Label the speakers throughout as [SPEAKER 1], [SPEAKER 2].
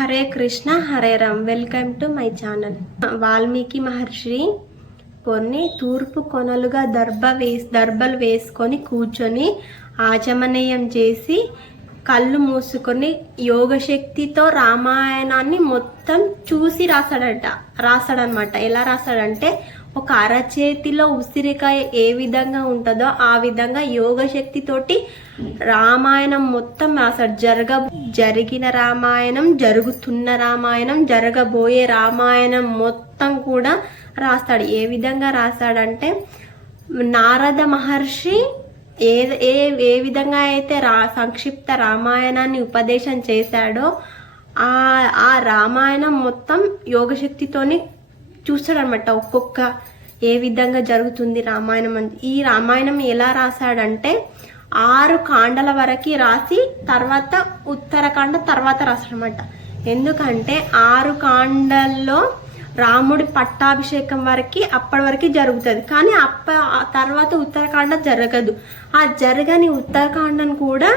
[SPEAKER 1] Hare Krishna Hare Ram. Welcome to my channel Valmiki Maharshi కొన్ని తూర్పు కొనలుగా దర్భ వేసి దర్భలు వేసుకొని కూర్చొని ఆచమనీయం చేసి కళ్ళు మూసుకొని యోగశక్తితో రామాయణాన్ని మొత్తం చూసి రాశాడంట. రాశాడనమాట ఎలా రాశాడంటే ఒక అరచేతిలో ఉసిరికాయ ఏ విధంగా ఉంటుందో ఆ విధంగా యోగశక్తితోటి రామాయణం మొత్తం అసలు జరగ జరిగిన రామాయణం జరుగుతున్న రామాయణం జరగబోయే రామాయణం మొత్తం కూడా రాస్తాడు. ఏ విధంగా రాస్తాడంటే నారద మహర్షి ఏ ఏ ఏ విధంగా అయితే రా సంక్షిప్త రామాయణాన్ని ఉపదేశం చేశాడో ఆ ఆ రామాయణం మొత్తం యోగశక్తితోని చూస్తాడనమాట ఒక్కొక్క ఏ విధంగా జరుగుతుంది రామాయణం అని. ఈ రామాయణం ఎలా రాశాడంటే ఆరు కాండల వరకు రాసి తర్వాత ఉత్తరకాండ తర్వాత రాస్తాడనమాట ఎందుకంటే ఆరు కాండల్లో రాముడి పట్టాభిషేకం వరకు అప్పటి వరకు జరుగుతుంది. కానీ అప్ప ఆ తర్వాత ఉత్తరకాండ జరగదు. ఆ జరగని ఉత్తరకాండను కూడా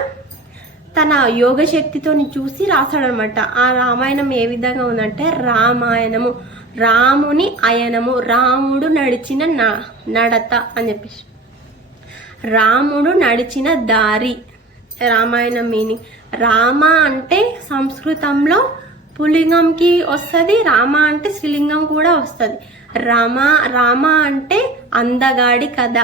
[SPEAKER 1] తన యోగశక్తితో చూసి రాశాడనమాట. ఆ రామాయణం ఏ విధంగా ఉందంటే రామాయణము. రాముని అయనము రాముడు నడిచిన న- నడత అని చెప్పేసి. రాముడు నడిచిన దారి. రామాయణం మీనింగ్ రామ అంటే సంస్కృతంలో పులింగంకి వస్తుంది రామ అంటే శ్రీలింగం కూడా వస్తుంది. రామ రామ అంటే అందగాడి కథ.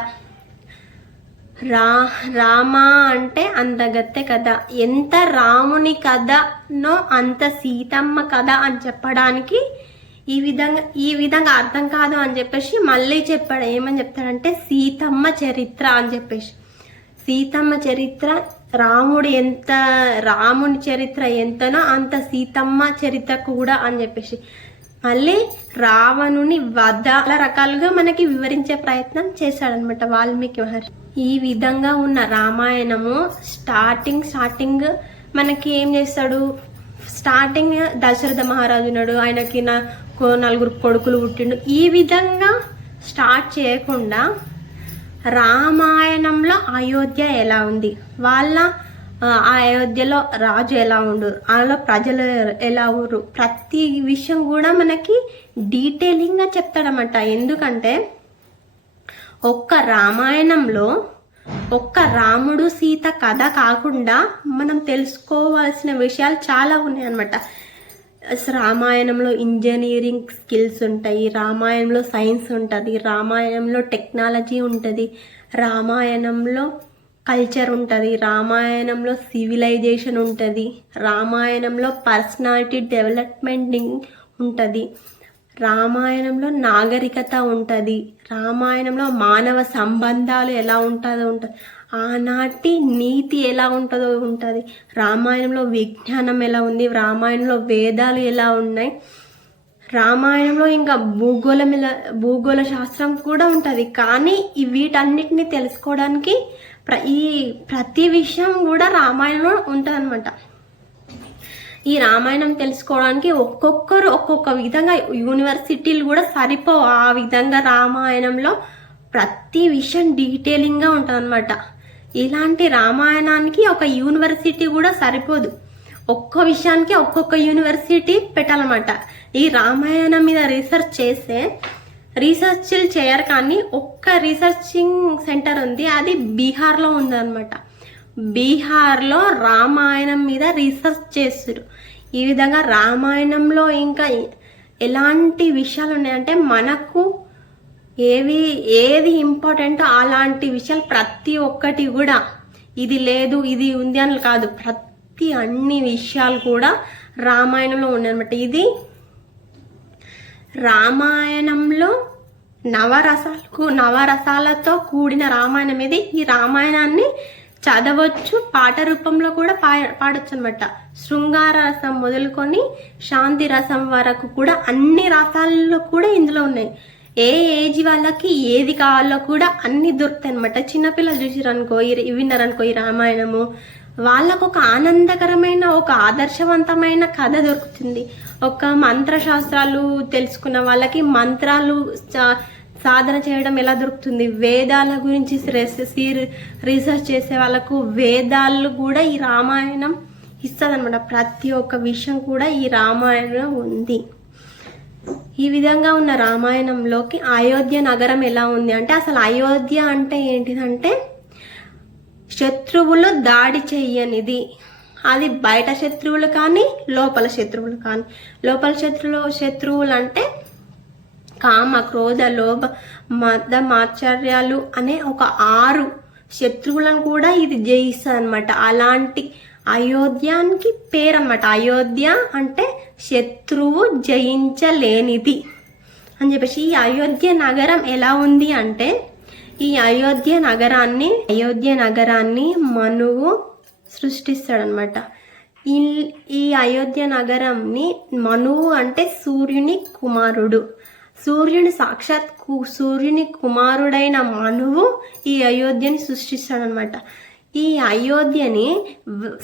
[SPEAKER 1] రా రామ అంటే అందగత్తె కథ. ఎంత రాముని కథనో అంత సీతమ్మ కథ అని చెప్పడానికి ఈ విధంగా ఈ విధంగా అర్థం కాదు అని చెప్పేసి మళ్ళీ చెప్పాడు. ఏమని చెప్తాడంటే సీతమ్మ చరిత్ర అని చెప్పేసి. సీతమ్మ చరిత్ర రాముడు ఎంత రాముని చరిత్ర ఎంతనో అంత సీతమ్మ చరిత్ర కూడా అని చెప్పేసి. మళ్ళీ రావణుని వధ చాలా రకాలుగా మనకి వివరించే ప్రయత్నం చేశాడనమాట వాల్మీకి మహర్షి. ఈ విధంగా ఉన్న రామాయణము స్టార్టింగ్ స్టార్టింగ్ మనకి ఏం చేస్తాడు? స్టార్టింగ్ దశరథ మహారాజు ఉన్నాడు. ఆయనకి నా నలుగురు కొడుకులు పుట్టిండు. ఈ విధంగా స్టార్ట్ చేయకుండా రామాయణంలో అయోధ్య ఎలా ఉంది? వాళ్ళ ఆ, అయోధ్యలో రాజు ఎలా ఉండు? వాళ్ళ ప్రజలు ఎలా ఊరు ప్రతి విషయం కూడా మనకి డీటెయిలింగ్గా చెప్తాడనమాట ఎందుకంటే ఒక్క రామాయణంలో ఒక్క రాముడు సీత కథ కాకుండా మనం తెలుసుకోవాల్సిన విషయాలు చాలా ఉన్నాయన్నమాట. అనమాట రామాయణంలో ఇంజనీరింగ్ స్కిల్స్ ఉంటాయి రామాయణంలో సైన్స్ ఉంటుంది రామాయణంలో టెక్నాలజీ ఉంటుంది రామాయణంలో కల్చర్ ఉంటుంది రామాయణంలో సివిలైజేషన్ ఉంటుంది రామాయణంలో పర్సనాలిటీ డెవలప్మెంట్ ఉంటుంది రామాయణంలో నాగరికత ఉంటుంది రామాయణంలో మానవ సంబంధాలు ఎలా ఉంటుందో ఉంటుంది. ఆనాటి నీతి ఎలా ఉంటుందో ఉంటుంది. రామాయణంలో విజ్ఞానం ఎలా ఉంది? రామాయణంలో వేదాలు ఎలా ఉన్నాయి? రామాయణంలో ఇంకా భూగోళం ఎలా భూగోళ శాస్త్రం కూడా ఉంటుంది. కానీ ఈ వీటన్నిటిని తెలుసుకోవడానికి ప్ర ఈ ప్రతి విషయం కూడా రామాయణంలో ఉంటుంది ఈ రామాయణం తెలుసుకోవడానికి ఒక్కొక్కరు ఒక్కొక్క విధంగా యూనివర్సిటీలు కూడా సరిపోవు. ఆ విధంగా రామాయణంలో ప్రతి విషయం డీటెయిలింగ్గా ఉంటుంది ఇలాంటి రామాయణానికి ఒక యూనివర్సిటీ కూడా సరిపోదు. ఒక్క విషయానికి ఒక్కొక్క యూనివర్సిటీ పెట్టాలన్నమాట. ఈ రామాయణం మీద రీసెర్చ్ చేస్తే రీసెర్చ్లు చేయరు కానీ ఒక్క రీసెర్చింగ్ సెంటర్ ఉంది. అది బీహార్లో ఉందన్నమాట. బీహార్లో రామాయణం మీద రీసెర్చ్ చేస్తారు ఈ విధంగా రామాయణంలో ఇంకా ఎలాంటి విషయాలు ఉన్నాయంటే మనకు ఏవి ఏది ఇంపార్టెంట్ అలాంటి విషయాలు ప్రతి ఒక్కటి కూడా ఇది లేదు ఇది ఉంది అని కాదు. ప్రతి అన్ని విషయాలు కూడా రామాయణంలో ఉన్నాయన్నమాట. ఇది రామాయణంలో నవరసాలకు నవరసాలతో కూడిన రామాయణం. ఇది ఈ రామాయణాన్ని చదవచ్చు పాట రూపంలో కూడా పా పాడొచ్చు అనమాట శృంగార రసం మొదలుకొని శాంతి రసం వరకు కూడా అన్ని రసాల్లో కూడా ఇందులో ఉన్నాయి. ఏ ఏజ్ వాళ్ళకి ఏది కావాలో కూడా అన్ని దొరుకుతాయి అనమాట చిన్నపిల్లలు చూసిరనుకో ఈ విన్నారనుకో ఈ రామాయణము. వాళ్ళకు ఒక ఆనందకరమైన ఒక ఆదర్శవంతమైన కథ దొరుకుతుంది. ఒక మంత్రశాస్త్రాలు తెలుసుకున్న వాళ్ళకి మంత్రాలు సాధన చేయడం ఎలా దొరుకుతుంది? వేదాల గురించి సీ- రీసెర్చ్ చేసే వాళ్ళకు వేదాలు కూడా ఈ రామాయణం ఇస్తుంది అనమాట ప్రతి ఒక్క విషయం కూడా ఈ రామాయణంలో ఉంది. ఈ విధంగా ఉన్న రామాయణంలోకి అయోధ్య నగరం ఎలా ఉంది అంటే అసలు అయోధ్య అంటే ఏంటిదంటే శత్రువులు దాడి చెయ్యనిది అది బయట శత్రువులు కానీ లోపల శత్రువులు కానీ. లోపల శత్రువులు శత్రువులు అంటే కామ క్రోధ లోభ మద మాచర్యాలు అనే ఒక ఆరు శత్రువులను కూడా ఇది జయిస్తుంది అనమాట అలాంటి అయోధ్యానికి పేరు అయోధ్య అంటే శత్రువు జయించలేనిది అని చెప్పేసి ఈ అయోధ్య నగరం ఎలా ఉంది అంటే ఈ అయోధ్య నగరాన్ని అయోధ్య నగరాన్ని మనువు సృష్టిస్తాడనమాట ఈ ఈ అయోధ్య నగరంని మనువు అంటే సూర్యుని కుమారుడు. సూర్యుని సాక్షాత్ కు- సూర్యుని కుమారుడైన మనువు ఈ అయోధ్యని సృష్టిస్తాడనమాట ఈ అయోధ్యని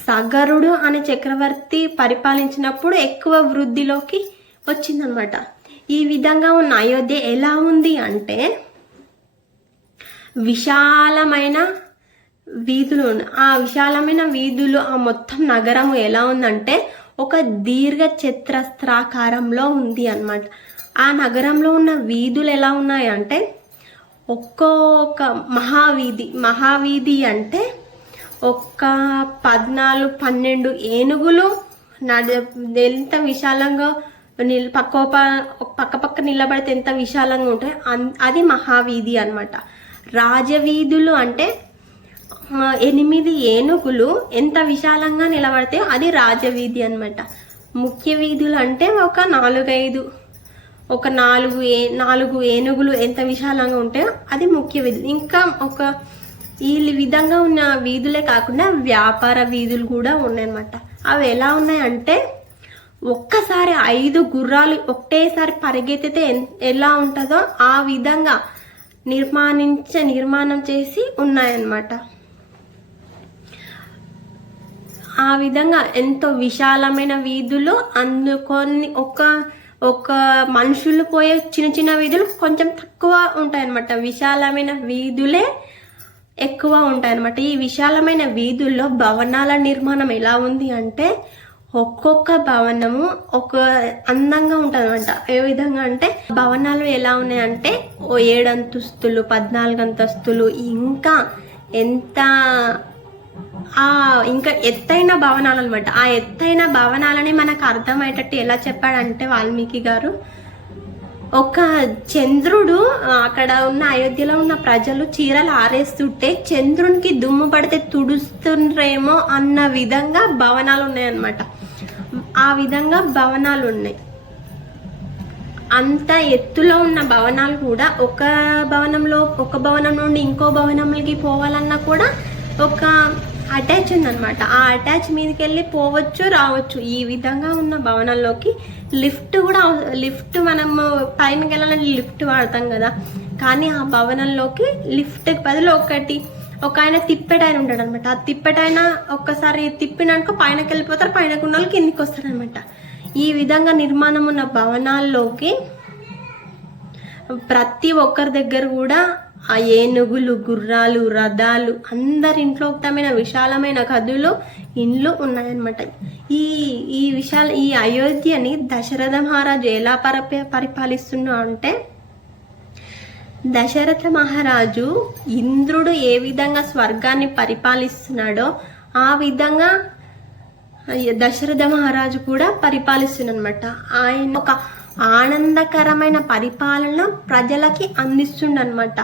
[SPEAKER 1] సగరుడు అనే చక్రవర్తి పరిపాలించినప్పుడు ఎక్కువ వృద్ధిలోకి వచ్చిందనమాట ఈ విధంగా ఉన్న అయోధ్య ఎలా ఉంది అంటే విశాలమైన వీధులు ఆ విశాలమైన వీధులు ఆ మొత్తం నగరం ఎలా ఉందంటే ఒక దీర్ఘ చతురస్రాకారంలో ఉంది అన్నమాట. ఆ నగరంలో ఉన్న వీధులు ఎలా ఉన్నాయి అంటే ఒక్కొక్క మహావీధి మహావీధి అంటే ఒక్క పద్నాలుగు పన్నెండు ఏనుగులు నడ ఎంత విశాలంగా నిల్ పక్క పక్క పక్క నిలబడితే ఎంత విశాలంగా ఉంటాయి అది మహావీధి అనమాట రాజవీధులు అంటే ఎనిమిది ఏనుగులు ఎంత విశాలంగా నిలబడితే అది రాజవీధి అన్నమాట. ముఖ్య వీధులు అంటే ఒక నాలుగైదు ఒక నాలుగు ఏ నాలుగు ఏనుగులు ఎంత విశాలంగా ఉంటాయో అది ముఖ్య వీధులు ఇంకా ఒక ఈ విధంగా ఉన్న వీధులే కాకుండా వ్యాపార వీధులు కూడా ఉన్నాయన్నమాట. అవి ఎలా ఉన్నాయంటే ఒక్కసారి ఐదు గుర్రాలు ఒకటేసారి పరిగెత్తితే ఎలా ఉంటుందో ఆ విధంగా నిర్మాణించ నిర్మాణం చేసి ఉన్నాయన్నమాట. ఆ విధంగా ఎంతో విశాలమైన వీధులు అందుకొని ఒక ఒక మనుషులు పోయే చిన్న చిన్న వీధులు కొంచెం తక్కువ ఉంటాయన్నమాట. విశాలమైన వీధులే ఎక్కువ ఉంటాయన్నమాట. ఈ విశాలమైన వీధుల్లో భవనాల నిర్మాణం ఎలా ఉంది అంటే ఒక్కొక్క భవనము ఒక అందంగా ఉంటుంది ఏ విధంగా అంటే భవనాలు ఎలా ఉన్నాయంటే ఓ ఏడు అంతస్తులు పద్నాలుగు అంతస్తులు ఇంకా ఎంత ఆ ఇంకా ఎత్తైన భవనాలు అనమాట ఆ ఎత్తైన భవనాలని మనకు అర్థమయ్యేటట్టు ఎలా చెప్పాడంటే వాల్మీకి గారు ఒక చంద్రుడు అక్కడ ఉన్న అయోధ్యలో ఉన్న ప్రజలు చీరలు ఆరేస్తుంటే చంద్రునికి దుమ్ము పడితే తుడుస్తుండ్రేమో అన్న విధంగా భవనాలు ఉన్నాయన్నమాట ఆ విధంగా భవనాలు ఉన్నాయి అంత ఎత్తులో ఉన్న భవనాలు కూడా ఒక భవనంలో ఒక భవనం నుండి ఇంకో భవనంలోకి పోవాలన్నా కూడా ఒక అటాచ్ ఉందన్నమాట. ఆ అటాచ్ మీదకి వెళ్ళి పోవచ్చు రావచ్చు. ఈ విధంగా ఉన్న భవనంలోకి లిఫ్ట్ కూడా లిఫ్ట్ మనము పైనకి వెళ్ళాలంటే లిఫ్ట్ వాడతాం కదా. కానీ ఆ భవనంలోకి లిఫ్ట్ బదులు ఒకటి ఒక ఆయన తిప్పెటైన ఉంటాడు అనమాట ఆ తిప్పెటైన ఒక్కసారి తిప్పినాక పైనకి వెళ్ళిపోతారు పైన ఉన్న వాళ్ళు కిందికి వస్తారనమాట ఈ విధంగా నిర్మాణం ఉన్న భవనాల్లోకి ప్రతి ఒక్కరి దగ్గర కూడా ఆ ఏనుగులు గుర్రాలు రథాలు అందరి ఇంట్లో ఉత్తమైన విశాలమైన కథలు ఇండ్లు ఉన్నాయన్నమాట. ఈ ఈ విశాల ఈ అయోధ్యని దశరథ మహారాజు ఎలా పరప పరిపాలిస్తున్నా అంటే దశరథ మహారాజు ఇంద్రుడు ఏ విధంగా స్వర్గాన్ని పరిపాలిస్తున్నాడో ఆ విధంగా దశరథ మహారాజు కూడా పరిపాలిస్తుండనమాట ఆయన ఒక ఆనందకరమైన పరిపాలన ప్రజలకి అందిస్తుండనమాట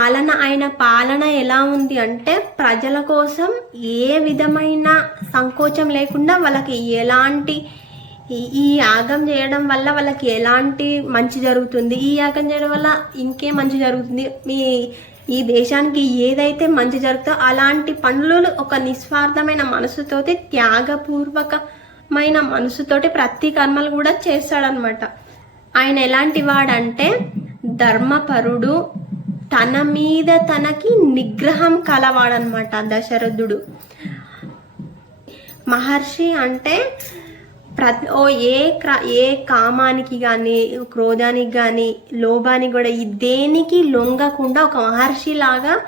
[SPEAKER 1] పాలన ఆయన పాలన ఎలా ఉంది అంటే ప్రజల కోసం ఏ విధమైన సంకోచం లేకుండా వాళ్ళకి ఎలాంటి ఈ- యాగం చేయడం వల్ల వాళ్ళకి ఎలాంటి మంచి జరుగుతుంది? ఈ యాగం చేయడం వల్ల ఇంకే మంచి జరుగుతుంది? మీ ఈ దేశానికి ఏదైతే మంచి జరుగుతుందో అలాంటి పనులు ఒక నిస్వార్థమైన మనసుతోటి త్యాగపూర్వకమైన మనసుతోటి ప్రతి కర్మలు కూడా చేస్తాడనమాట ఆయన ఎలాంటి వాడంటే ధర్మపరుడు తన మీద తనకి నిగ్రహం కలవాడనమాట దశరథుడు. మహర్షి అంటే ప్రతి ఓ ఏ క్ర ఏ కామానికి కానీ క్రోధానికి కానీ లోభానికి కూడా ఈ దేనికి లొంగకుండా ఒక మహర్షి లాగా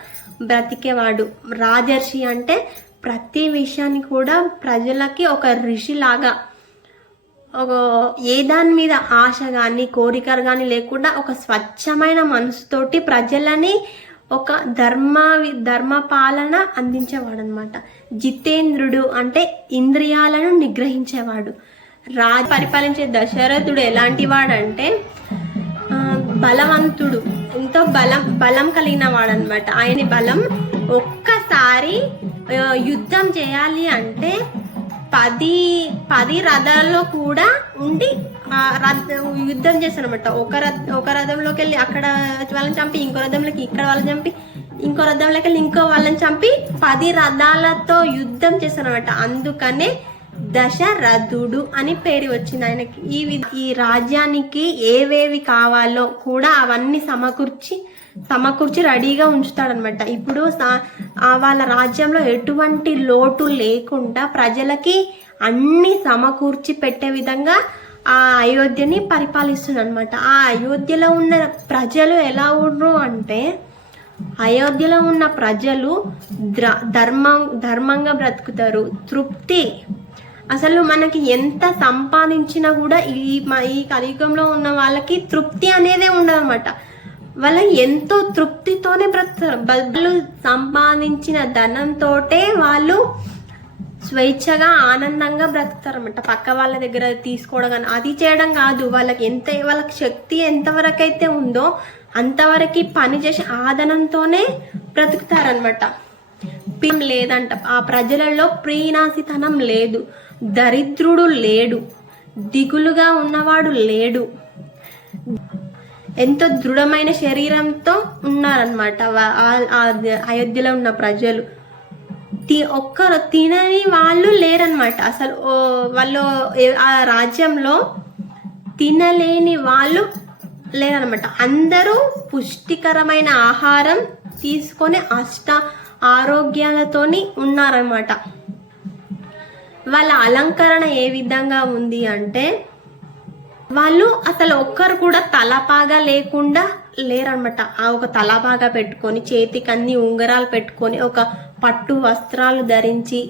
[SPEAKER 1] బ్రతికేవాడు. రాజర్షి అంటే ప్రతి విషయాన్ని కూడా ప్రజలకి ఒక ఋషిలాగా ఒక ఏ దాని మీద ఆశ కానీ కోరికలు కానీ లేకుండా ఒక స్వచ్ఛమైన మనసుతోటి ప్రజలని ఒక ధర్మ ధర్మ పాలన అందించేవాడు అనమాట జితేంద్రుడు అంటే ఇంద్రియాలను నిగ్రహించేవాడు. రాజు పరిపాలించే దశరథుడు ఎలాంటి వాడంటే బలవంతుడు. ఎంతో బలం బలం కలిగిన వాడు అనమాట ఆయన బలం ఒక్కసారి యుద్ధం చేయాలి అంటే పది పది రథాల్లో కూడా ఉండి రథ యుద్ధం చేస్తారనమాట ఒక రథ ఒక రథంలోకి వెళ్ళి అక్కడ వాళ్ళని చంపి ఇంకో రథంలోకి ఇక్కడ వాళ్ళని చంపి ఇంకో రథంలోకి వెళ్ళి ఇంకో వాళ్ళని చంపి పది రథాలతో యుద్ధం చేస్తారనమాట అందుకనే దశరథుడు అని పేరు వచ్చింది ఆయనకి. ఈ వి- ఈ రాజ్యానికి ఏవేవి కావాలో కూడా అవన్నీ సమకూర్చి సమకూర్చి రెడీగా ఉంచుతాడనమాట ఇప్పుడు సా- వాళ్ళ రాజ్యంలో ఎటువంటి లోటు లేకుండా ప్రజలకి అన్ని సమకూర్చి పెట్టే విధంగా ఆ అయోధ్యని పరిపాలిస్తుంది అనమాట ఆ అయోధ్యలో ఉన్న ప్రజలు ఎలా ఉండ్రు అంటే అయోధ్యలో ఉన్న ప్రజలు ద్ర- ధర్మం ధర్మంగా బ్రతుకుతారు. తృప్తి. అసలు మనకి ఎంత సంపాదించినా కూడా ఈ మ- ఈ కలియుగంలో ఉన్న వాళ్ళకి తృప్తి అనేదే ఉండదన్నమాట. వాళ్ళ ఎంతో తృప్తితోనే బ్రతుకుతారు బల్బులు సంపాదించిన ధనంతోటే వాళ్ళు స్వేచ్ఛగా ఆనందంగా బ్రతుకుతారన్నమాట. పక్క వాళ్ళ దగ్గర తీసుకోవడం కానీ అది చేయడం కాదు. వాళ్ళకి ఎంత వాళ్ళకి శక్తి ఎంతవరకు అయితే ఉందో అంతవరకు పని చేసి ఆదనంతోనే బ్రతుకుతారనమాట పిం లేదంట. ఆ ప్రజలలో ప్రీనాసితనం లేదు. దరిద్రుడు లేడు. దిగులుగా ఉన్నవాడు లేడు. ఎంతో దృఢమైన శరీరంతో ఉన్నారనమాట అయోధ్యలో ఉన్న ప్రజలు. తి ఒక్కరు తినని వాళ్ళు లేరనమాట అసలు వాళ్ళు ఆ రాజ్యంలో తినలేని వాళ్ళు లేరనమాట అందరూ పుష్టికరమైన ఆహారం తీసుకొని అష్ట ఆరోగ్యాలతోని ఉన్నారనమాట వాళ్ళ అలంకరణ ఏ విధంగా ఉంది అంటే వాళ్ళు అసలు ఒక్కరు కూడా తలపాగా లేకుండా లేరనమాట ఆ ఒక తలపాగా పెట్టుకొని చేతికి అన్ని ఉంగరాలు పెట్టుకొని ఒక పట్టు వస్త్రాలు ధరించి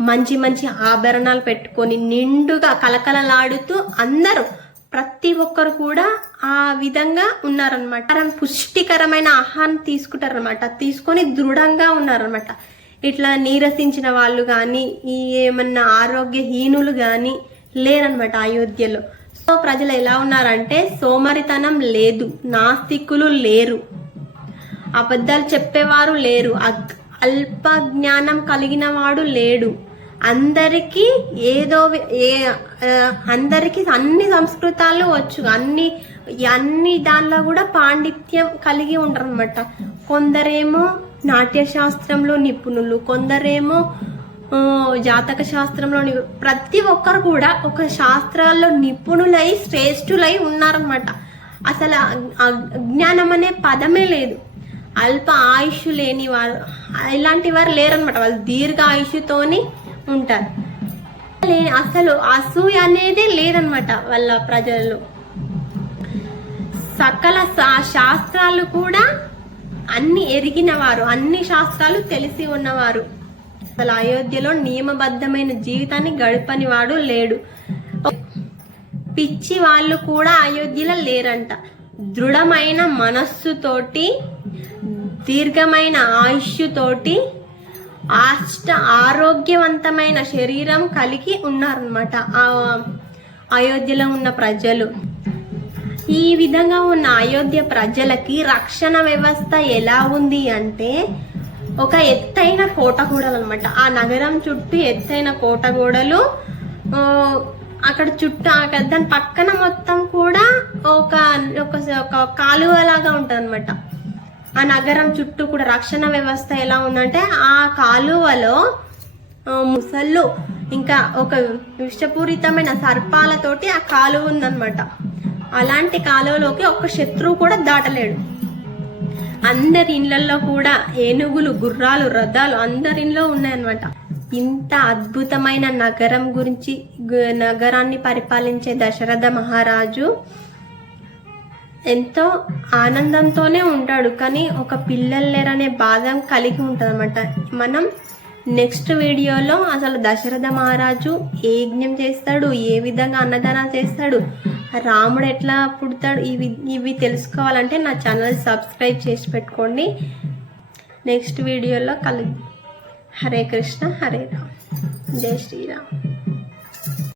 [SPEAKER 1] మంచి మంచి ఆభరణాలు పెట్టుకొని నిండుగా కలకలలాడుతూ అందరూ ప్రతి ఒక్కరు కూడా ఆ విధంగా ఉన్నారనమాట పుష్టికరమైన ఆహారం తీసుకుంటారనమాట తీసుకొని దృఢంగా ఉన్నారనమాట ఇట్లా నీరసించిన వాళ్ళు కానీ ఈ ఏమన్నా ఆరోగ్యహీనులు కానీ లేరనమాట అయోధ్యలో ప్రజలు ఎలా ఉన్నారంటే సోమరితనం లేదు నాస్తికులు లేరు. అబద్ధాలు చెప్పేవారు లేరు అల్ప జ్ఞానం కలిగిన వాడు లేడు. అందరికీ ఏదో ఏ అందరికీ అన్ని సంస్కృతాలు వచ్చు. అన్ని అన్ని దానిలో కూడా పాండిత్యం కలిగి ఉంటారు అనమాట కొందరేమో నాట్య శాస్త్రంలో నిపుణులు కొందరేమో జాతక శాస్త్రంలోని ప్రతి ఒక్కరు కూడా ఒక శాస్త్రాల్లో నిపుణులై శ్రేష్ఠులై ఉన్నారనమాట అసలు అజ్ఞానం అనే పదమే లేదు. అల్ప ఆయుష్ లేని వారు ఇలాంటి వారు లేరనమాట వాళ్ళు దీర్ఘ ఆయుష్తోని ఉంటారు. అసలు అసూయ అనేదే లేదనమాట వాళ్ళ ప్రజల్లో. సకల శాస్త్రాలు కూడా అన్ని ఎరిగిన వారు అన్ని శాస్త్రాలు తెలిసి ఉన్నవారు. అసలు అయోధ్యలో నియమబద్ధమైన జీవితాన్ని గడపని వాడు లేడు. పిచ్చి వాళ్ళు కూడా అయోధ్యలో లేరంట. దృఢమైన మనస్సుతోటి దీర్ఘమైన ఆయుష్తోటి అష్ట ఆరోగ్యవంతమైన శరీరం కలిగి ఉన్నారనమాట ఆ అయోధ్యలో ఉన్న ప్రజలు. ఈ విధంగా ఉన్న అయోధ్య ప్రజలకి రక్షణ వ్యవస్థ ఎలా ఉంది అంటే ఒక ఎత్తైన కోటగూడలు అనమాట ఆ నగరం చుట్టూ ఎత్తైన కోటగూడలు ఆ, అక్కడ చుట్టూ అక్కడ దాని పక్కన మొత్తం కూడా ఒక ఒక ఒక కాలువలాగా ఉంటుంది అనమాట ఆ నగరం చుట్టూ కూడా రక్షణ వ్యవస్థ ఎలా ఉందంటే ఆ కాలువలో ముసళ్ళు ఇంకా ఒక విషపూరితమైన సర్పాలతోటి ఆ కాలువ ఉందన్నమాట. అలాంటి కాలువలోకి ఒక్క శత్రువు కూడా దాటలేడు. అందరి ఇళ్ళల్లో కూడా ఏనుగులు గుర్రాలు రథాలు అందరి ఇంట్లో ఉన్నాయన్నమాట. ఇంత అద్భుతమైన నగరం గురించి నగరాన్ని పరిపాలించే దశరథ మహారాజు ఎంతో ఆనందంతోనే ఉంటాడు. కానీ ఒక పిల్లలు లేరనే బాధ కలిగి ఉంటుంది అనమాట మనం నెక్స్ట్ వీడియోలో అసలు దశరథ మహారాజు ఏ యజ్ఞం చేస్తాడు ఏ విధంగా అన్నదానాలు చేస్తాడు రాముడు ఎట్లా పుడతాడు? ఇవి ఇవి తెలుసుకోవాలంటే నా ఛానల్ సబ్స్క్రైబ్ చేసి పెట్టుకోండి. నెక్స్ట్ వీడియోలో కలు హరే కృష్ణ హరే రామ్. జై శ్రీరామ్.